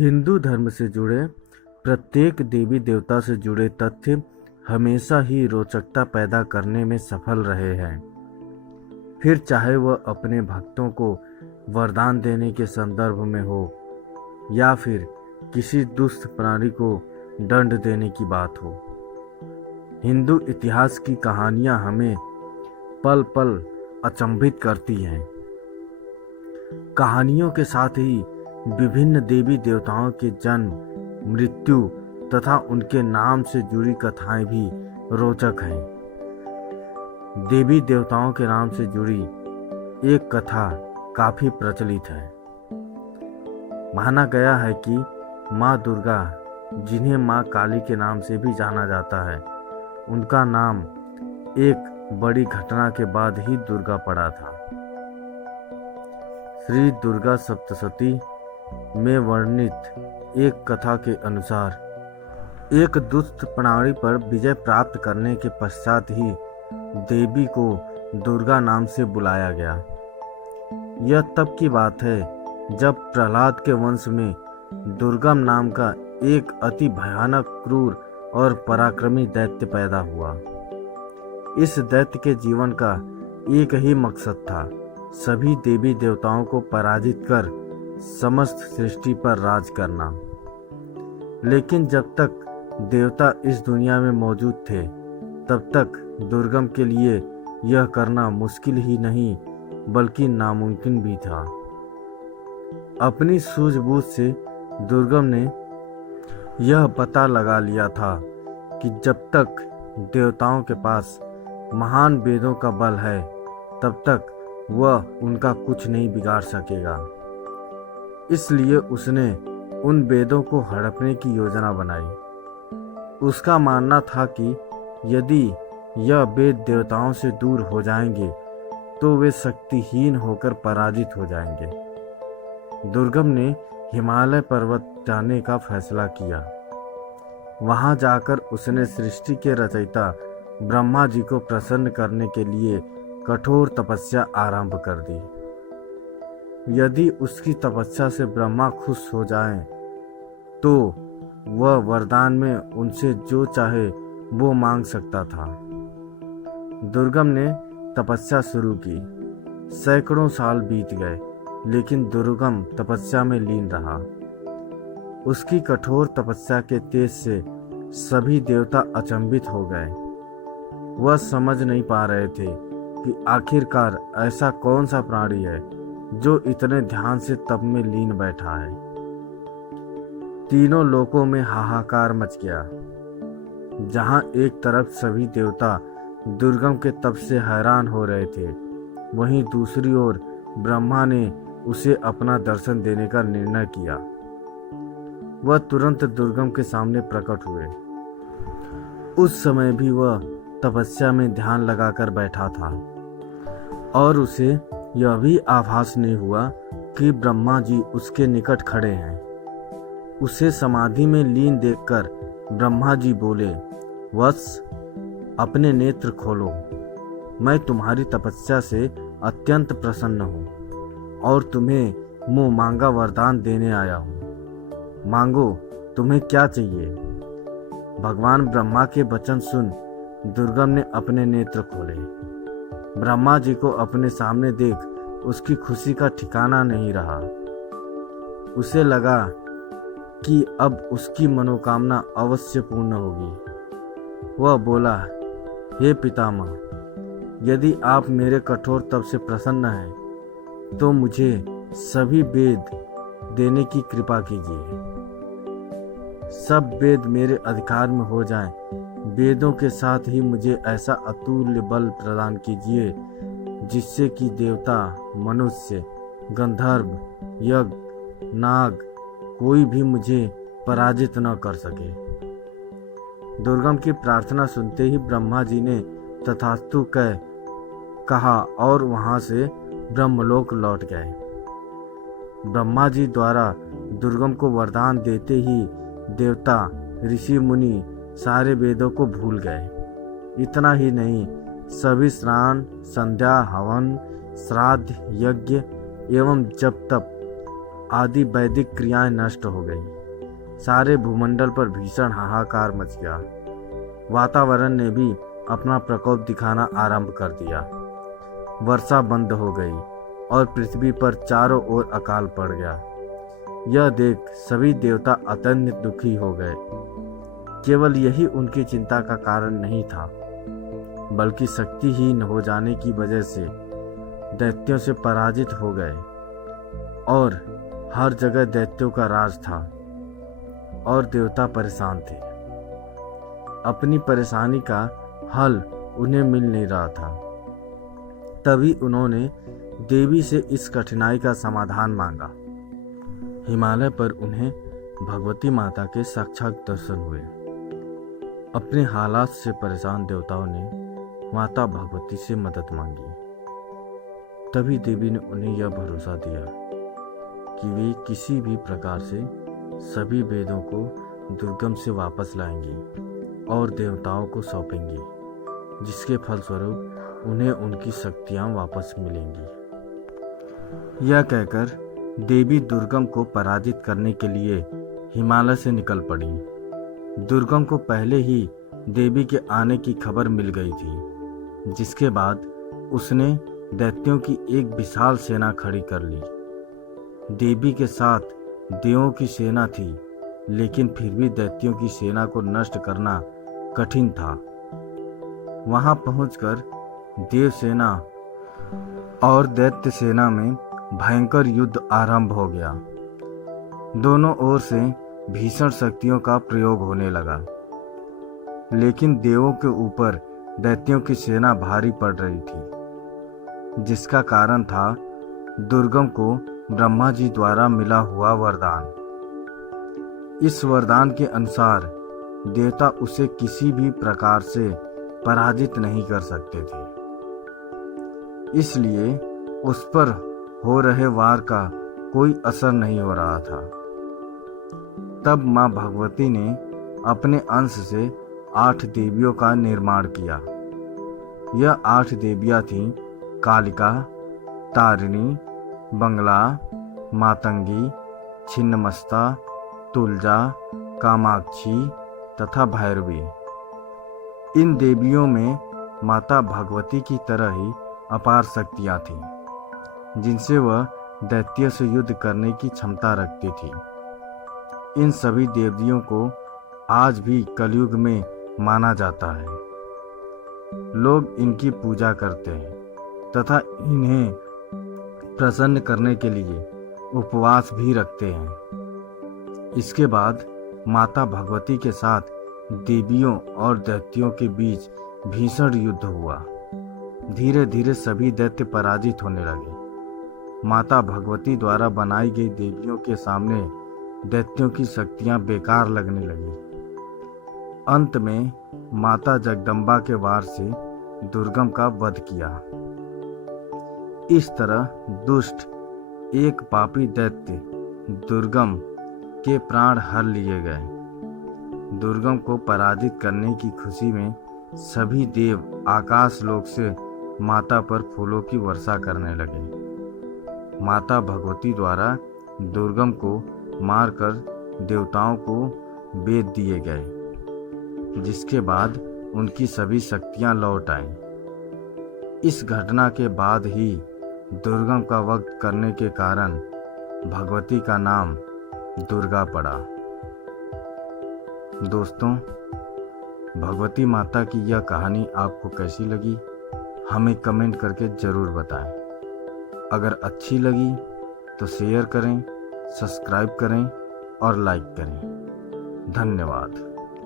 हिंदू धर्म से जुड़े प्रत्येक देवी देवता से जुड़े तथ्य हमेशा ही रोचकता पैदा करने में सफल रहे हैं। फिर चाहे वह अपने भक्तों को वरदान देने के संदर्भ में हो या फिर किसी दुष्ट प्राणी को दंड देने की बात हो। हिंदू इतिहास की कहानियां हमें पल पल अचंभित करती हैं। कहानियों के साथ ही विभिन्न देवी देवताओं के जन्म, मृत्यु तथा उनके नाम से जुड़ी कथाएं भी रोचक हैं। देवी देवताओं के नाम से जुड़ी एक कथा काफी प्रचलित है। माना गया है कि माँ दुर्गा, जिन्हें माँ काली के नाम से भी जाना जाता है, उनका नाम एक बड़ी घटना के बाद ही दुर्गा पड़ा था। श्री दुर्गा सप्तशती में वर्णित एक कथा के अनुसार एक दुष्ट प्राणी पर विजय प्राप्त करने के पश्चात ही देवी को दुर्गा नाम से बुलाया गया। यह तब की बात है जब प्रहलाद के वंश में दुर्गम नाम का एक अति भयानक, क्रूर और पराक्रमी दैत्य पैदा हुआ। इस दैत्य के जीवन का एक ही मकसद था, सभी देवी देवताओं को पराजित कर समस्त सृष्टि पर राज करना। लेकिन जब तक देवता इस दुनिया में मौजूद थे, तब तक दुर्गम के लिए यह करना मुश्किल ही नहीं बल्कि नामुमकिन भी था। अपनी सूझबूझ से दुर्गम ने यह पता लगा लिया था कि जब तक देवताओं के पास महान वेदों का बल है, तब तक वह उनका कुछ नहीं बिगाड़ सकेगा। इसलिए उसने उन वेदों को हड़पने की योजना बनाई। उसका मानना था कि यदि यह वेद देवताओं से दूर हो जाएंगे तो वे शक्तिहीन होकर पराजित हो जाएंगे। दुर्गम ने हिमालय पर्वत जाने का फैसला किया। वहां जाकर उसने सृष्टि के रचयिता ब्रह्मा जी को प्रसन्न करने के लिए कठोर तपस्या आरंभ कर दी। यदि उसकी तपस्या से ब्रह्मा खुश हो जाएं, तो वह वरदान में उनसे जो चाहे वो मांग सकता था। दुर्गम ने तपस्या शुरू की। सैकड़ों साल बीत गए, लेकिन दुर्गम तपस्या में लीन रहा। उसकी कठोर तपस्या के तेज से सभी देवता अचंभित हो गए। वह समझ नहीं पा रहे थे कि आखिरकार ऐसा कौन सा प्राणी है जो इतने ध्यान से तप में लीन बैठा है। तीनों लोकों में हाहाकार मच गया। जहां एक तरफ सभी देवता दुर्गम के तप से हैरान हो रहे थे, वहीं दूसरी ओर ब्रह्मा ने उसे अपना दर्शन देने का निर्णय किया। वह तुरंत दुर्गम के सामने प्रकट हुए। उस समय भी वह तपस्या में ध्यान लगाकर बैठा था और उसे यह भी आभास नहीं हुआ कि ब्रह्मा जी उसके निकट खड़े हैं। उसे समाधि में लीन देखकर ब्रह्मा जी बोले, वत्स, अपने नेत्र खोलो। मैं तुम्हारी तपस्या से अत्यंत प्रसन्न हूँ और तुम्हें मुँह मांगा वरदान देने आया हूँ। मांगो, तुम्हें क्या चाहिए। भगवान ब्रह्मा के वचन सुन दुर्गम ने अपने नेत्र खोले। ब्रह्मा जी को अपने सामने देख उसकी खुशी का ठिकाना नहीं रहा। उसे लगा कि अब उसकी मनोकामना अवश्य पूर्ण होगी। वह बोला, हे पितामह, यदि आप मेरे कठोर तप से प्रसन्न हैं, तो मुझे सभी वेद देने की कृपा कीजिए। सब वेद मेरे अधिकार में हो जाएं। वेदों के साथ ही मुझे ऐसा अतुल्य बल प्रदान कीजिए जिससे कि देवता, मनुष्य, गंधर्व, यज्ञ, नाग कोई भी मुझे पराजित न कर सके। दुर्गम की प्रार्थना सुनते ही ब्रह्मा जी ने तथास्तु कहा और वहां से ब्रह्मलोक लौट गए। ब्रह्मा जी द्वारा दुर्गम को वरदान देते ही देवता, ऋषि, मुनि सारे वेदों को भूल गए। इतना ही नहीं, सभी स्नान, संध्या, हवन, श्राद्ध, यज्ञ एवं जप तप आदि वैदिक क्रियाएं नष्ट हो गई। सारे भूमंडल पर भीषण हाहाकार मच गया। वातावरण ने भी अपना प्रकोप दिखाना आरंभ कर दिया। वर्षा बंद हो गई और पृथ्वी पर चारों ओर अकाल पड़ गया। यह देख सभी देवता अत्यंत दुखी हो गए। केवल यही उनकी चिंता का कारण नहीं था, बल्कि शक्तिहीन हो जाने की वजह से दैत्यों से पराजित हो गए और हर जगह दैत्यों का राज था और देवता परेशान थे। अपनी परेशानी का हल उन्हें मिल नहीं रहा था। तभी उन्होंने देवी से इस कठिनाई का समाधान मांगा। हिमालय पर उन्हें भगवती माता के साक्षात दर्शन हुए। अपने हालात से परेशान देवताओं ने माता भगवती से मदद मांगी। तभी देवी ने उन्हें यह भरोसा दिया कि वे किसी भी प्रकार से सभी वेदों को दुर्गम से वापस लाएंगी और देवताओं को सौंपेंगी, जिसके फलस्वरूप उन्हें उनकी शक्तियां वापस मिलेंगी। यह कहकर देवी दुर्गम को पराजित करने के लिए हिमालय से निकल पड़ी। दुर्गम को पहले ही देवी के आने की खबर मिल गई थी, जिसके बाद उसने दैत्यों की एक विशाल सेना खड़ी कर ली। देवी के साथ देवों की सेना थी, लेकिन फिर भी दैत्यों की सेना को नष्ट करना कठिन था। वहां पहुंचकर देव सेना और दैत्य सेना में भयंकर युद्ध आरंभ हो गया। दोनों ओर से भीषण शक्तियों का प्रयोग होने लगा, लेकिन देवों के ऊपर दैत्यों की सेना भारी पड़ रही थी, जिसका कारण था दुर्गम को ब्रह्मा जी द्वारा मिला हुआ वरदान। इस वरदान के अनुसार देवता उसे किसी भी प्रकार से पराजित नहीं कर सकते थे, इसलिए उस पर हो रहे वार का कोई असर नहीं हो रहा था। तब माँ भगवती ने अपने अंश से 8 देवियों का निर्माण किया। यह 8 देवियां थीं कालिका, तारिणी, बंगला, मातंगी, छिन्नमस्ता, तुलजा, कामाक्षी तथा भैरवी। इन देवियों में माता भगवती की तरह ही अपार शक्तियां थीं, जिनसे वह दैत्य से युद्ध करने की क्षमता रखती थी। इन सभी देवियों को आज भी कलयुग में माना जाता है। लोग इनकी पूजा करते हैं तथा इन्हें प्रसन्न करने के लिए उपवास भी रखते हैं। इसके बाद माता भगवती के साथ देवियों और दैत्यों के बीच भीषण युद्ध हुआ। धीरे धीरे सभी दैत्य पराजित होने लगे। माता भगवती द्वारा बनाई गई देवियों के सामने दैत्यों की शक्तियां बेकार लगने लगी। अंत में माता जगदम्बा के वार से दुर्गम का वध किया। इस तरह दुष्ट एक पापी दैत्य दुर्गम के प्राण हर लिए गए। दुर्गम को पराजित करने की खुशी में सभी देव आकाश लोक से माता पर फूलों की वर्षा करने लगे। माता भगवती द्वारा दुर्गम को मारकर देवताओं को वेद दिए गए, जिसके बाद उनकी सभी शक्तियां लौट आईं। इस घटना के बाद ही दुर्गम का वध करने के कारण भगवती का नाम दुर्गा पड़ा। दोस्तों, भगवती माता की यह कहानी आपको कैसी लगी, हमें कमेंट करके ज़रूर बताएं। अगर अच्छी लगी तो शेयर करें, सब्सक्राइब करें और लाइक करें। धन्यवाद।